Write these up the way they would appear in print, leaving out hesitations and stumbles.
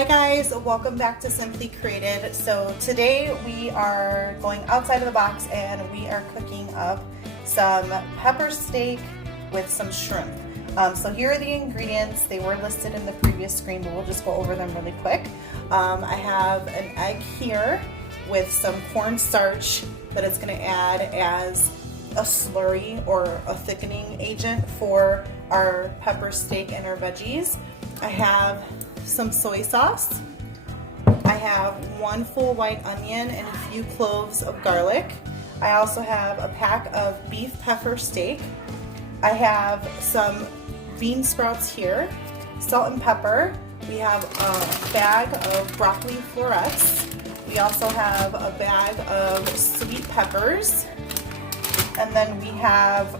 Hi guys, welcome back to Simply Created. So today we are going outside of the box and we are cooking up some pepper steak with some shrimp. So here are the ingredients. They were listed in the previous screen, but we'll just go over them really quick. I have an egg here with some cornstarch that it's going to add as a slurry or a thickening agent for our pepper steak and our veggies. I have some soy sauce. I have 1 full white onion and a few cloves of garlic. I also have a pack of beef pepper steak. I have some bean sprouts here, salt and pepper. We have a bag of broccoli florets. We also have a bag of sweet peppers. And then we have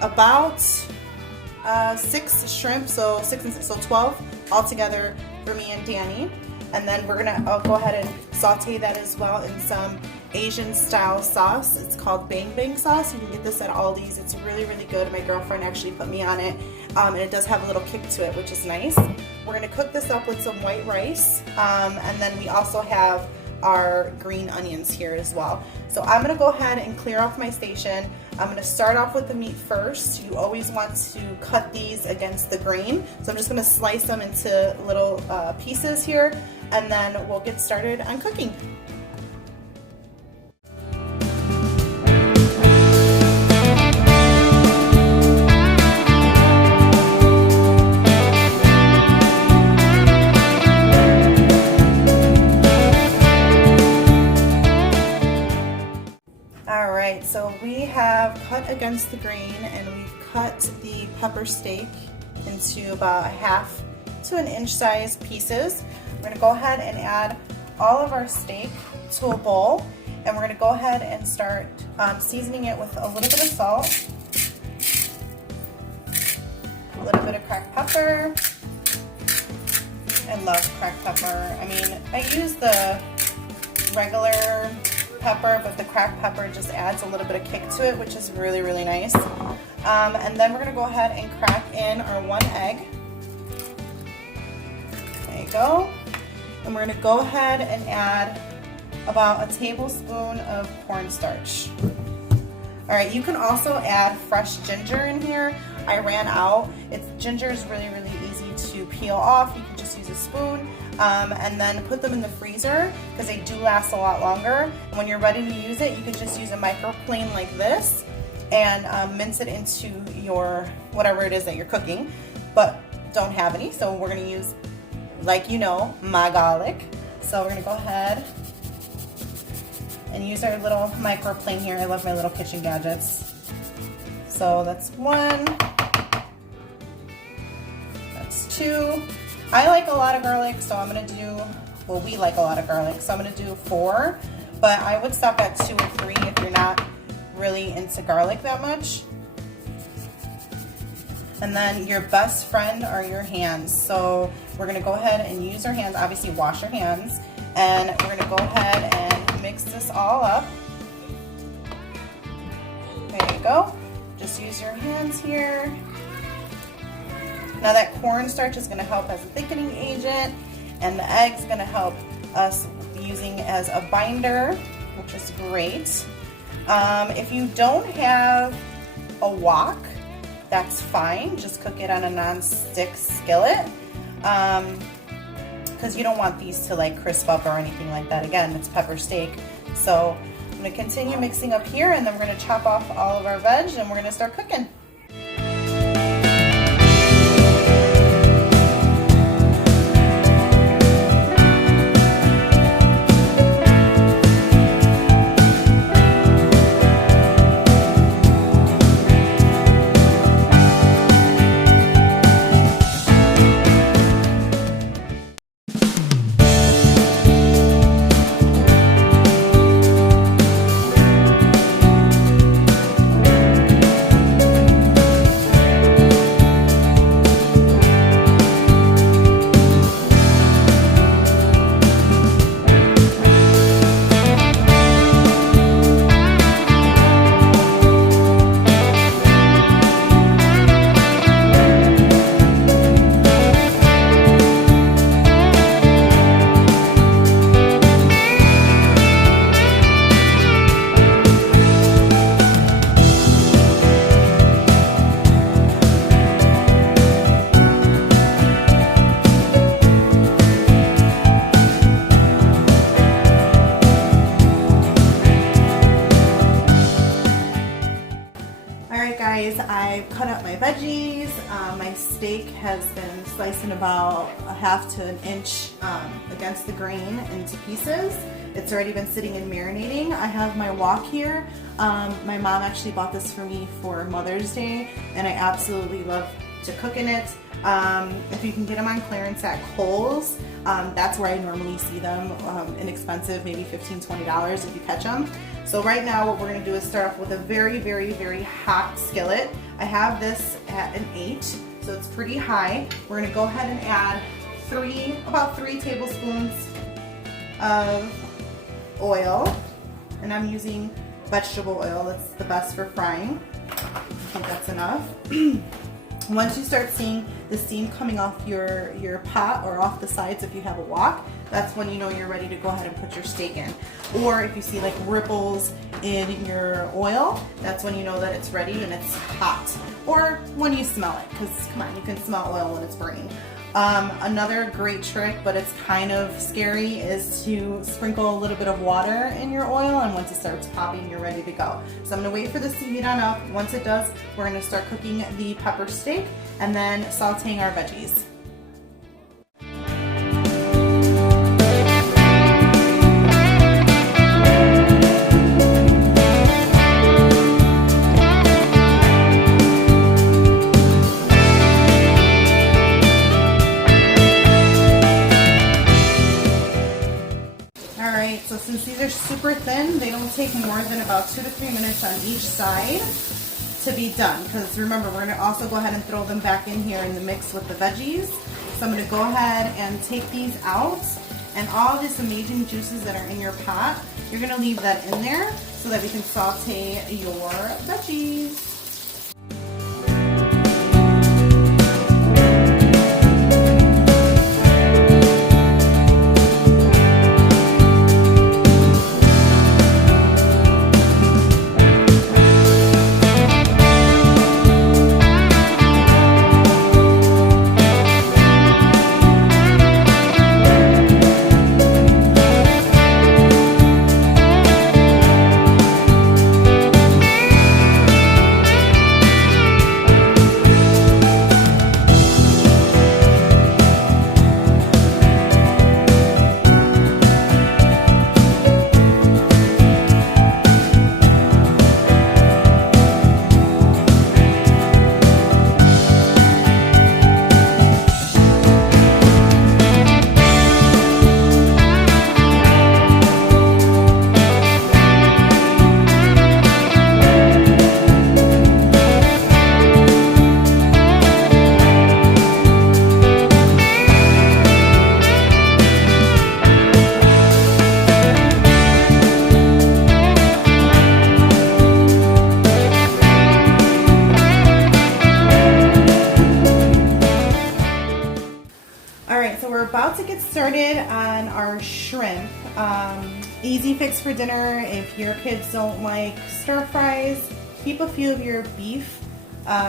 about 6 shrimp, so 6 and 6, so 12 altogether for me and Danny. And then I'll go ahead and saute that as well in some Asian style sauce. It's called Bang Bang sauce. You can get this at Aldi's. It's really, really good. My girlfriend actually put me on it, and it does have a little kick to it, which is nice. We're gonna cook this up with some white rice, and then we also have our green onions here as well. So I'm gonna go ahead and clear off my station. I'm gonna start off with the meat first. You always want to cut these against the grain. So I'm just gonna slice them into little pieces here, and then we'll get started on cooking. Alright, so we have cut against the grain and we've cut the pepper steak into about 1/2 to 1 inch size pieces. We're going to go ahead and add all of our steak to a bowl, and we're going to go ahead and start seasoning it with a little bit of salt, a little bit of cracked pepper. I love cracked pepper. I mean, I use the regular pepper, but the cracked pepper just adds a little bit of kick to it, which is really, really nice. And then we're going to go ahead and crack in our 1 egg. There you go. And we're going to go ahead and add about 1 tablespoon of cornstarch. Alright, you can also add fresh ginger in here. I ran out. Ginger is really, really easy to peel off. You can just use a spoon. And then put them in the freezer because they do last a lot longer. And when you're ready to use it, you can just use a microplane like this and mince it into your whatever it is that you're cooking, but don't have any. So we're going to use, like you know, my garlic. So we're going to go ahead and use our little microplane here. I love my little kitchen gadgets. So that's 1. That's 2. I like a lot of garlic, so I'm going to do, well, we like a lot of garlic, so I'm going to do 4, but I would stop at 2 or 3 if you're not really into garlic that much. And then your best friend are your hands, so we're going to go ahead and use our hands, obviously wash your hands, and we're going to go ahead and mix this all up. There you go. Just use your hands here. Now that cornstarch is going to help as a thickening agent, and the egg's going to help us using as a binder, which is great. If you don't have a wok, that's fine. Just cook it on a non-stick skillet, because you don't want these to like crisp up or anything like that. Again, it's pepper steak. So I'm going to continue mixing up here, and then we're going to chop off all of our veg, and we're going to start cooking. steak has been slicing about a half to an inch against the grain into pieces. It's already been sitting and marinating. I have my wok here. My mom actually bought this for me for Mother's Day, and I absolutely love to cook in it. If you can get them on clearance at Cloves, that's where I normally see them, inexpensive, maybe $15–20 if you catch them. So right now what we're going to do is start off with a very, very, very hot skillet. I have this at an 8, so it's pretty high. We're going to go ahead and add about 3 tablespoons of oil, and I'm using vegetable oil. That's the best for frying. I think that's enough. Once you start seeing the steam coming off your pot or off the sides if you have a wok, that's when you know you're ready to go ahead and put your steak in. Or if you see like ripples in your oil, that's when you know that it's ready and it's hot. Or when you smell it, because come on, you can smell oil when it's burning. Another great trick, but it's kind of scary, is to sprinkle a little bit of water in your oil, and once it starts popping, you're ready to go. So I'm gonna wait for this to heat on up. Once it does, we're gonna start cooking the pepper steak and then sauteing our veggies. So since these are super thin, they don't take more than about 2 to 3 minutes on each side to be done. Because remember, we're going to also go ahead and throw them back in here in the mix with the veggies. So I'm going to go ahead and take these out, and all these amazing juices that are in your pot, you're going to leave that in there so that we can saute your veggies. About to get started on our shrimp. Easy fix for dinner. If your kids don't like stir fries, keep a few of your beef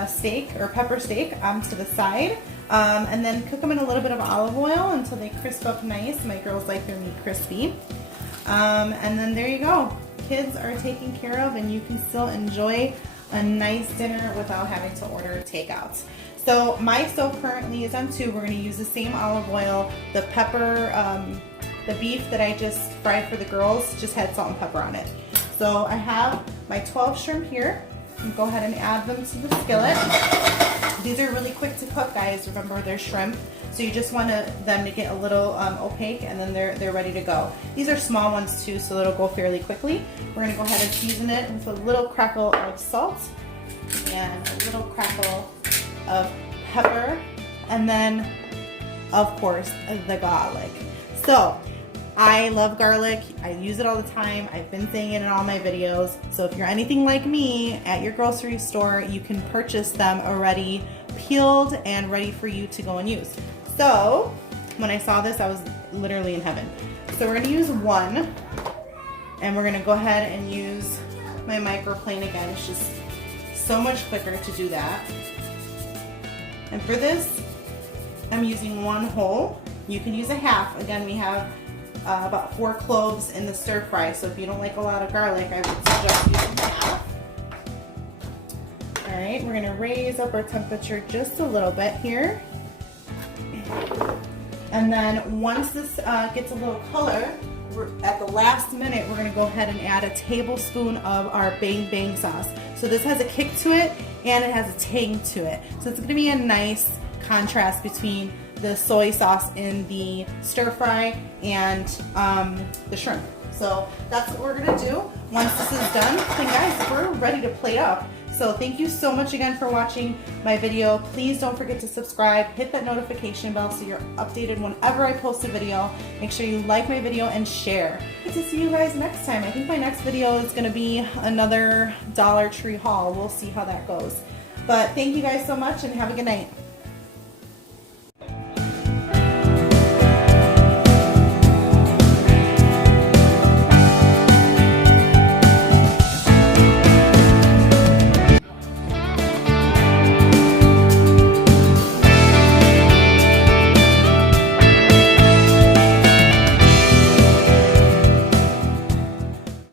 steak or pepper steak to the side, and then cook them in a little bit of olive oil until they crisp up nice. My girls like their meat crispy. And then there you go. Kids are taken care of, and you can still enjoy a nice dinner without having to order takeouts. So my stove currently is on 2. We're going to use the same olive oil. The pepper, the beef that I just fried for the girls just had salt and pepper on it. So I have my 12 shrimp here. I'm go ahead and add them to the skillet. These are really quick to cook, guys. Remember, they're shrimp, so you just want them to get a little opaque, and then they're ready to go. These are small ones too, so it'll go fairly quickly. We're going to go ahead and season it with a little crackle of salt and a little crackle of pepper, and then of course the garlic. So I love garlic. I use it all the time. I've been saying it in all my videos. So if you're anything like me, at your grocery store you can purchase them already peeled and ready for you to go and use. So when I saw this, I was literally in heaven. So we're going to use 1, and we're going to go ahead and use my microplane again. It's just so much quicker to do that. And for this, I'm using 1 whole. You can use a half. Again, we have about 4 cloves in the stir fry, so if you don't like a lot of garlic, I would suggest using half. All right, we're gonna raise up our temperature just a little bit here. And then once this gets a little color, at the last minute, we're gonna go ahead and add a tablespoon of our bang bang sauce. So this has a kick to it and it has a tang to it. So it's gonna be a nice contrast between the soy sauce in the stir fry and the shrimp. So that's what we're gonna do. Once this is done, then guys, we're ready to plate up. So thank you so much again for watching my video. Please don't forget to subscribe, hit that notification bell so you're updated whenever I post a video. Make sure you like my video and share. Good to see you guys next time. I think my next video is gonna be another Dollar Tree haul. We'll see how that goes. But thank you guys so much and have a good night.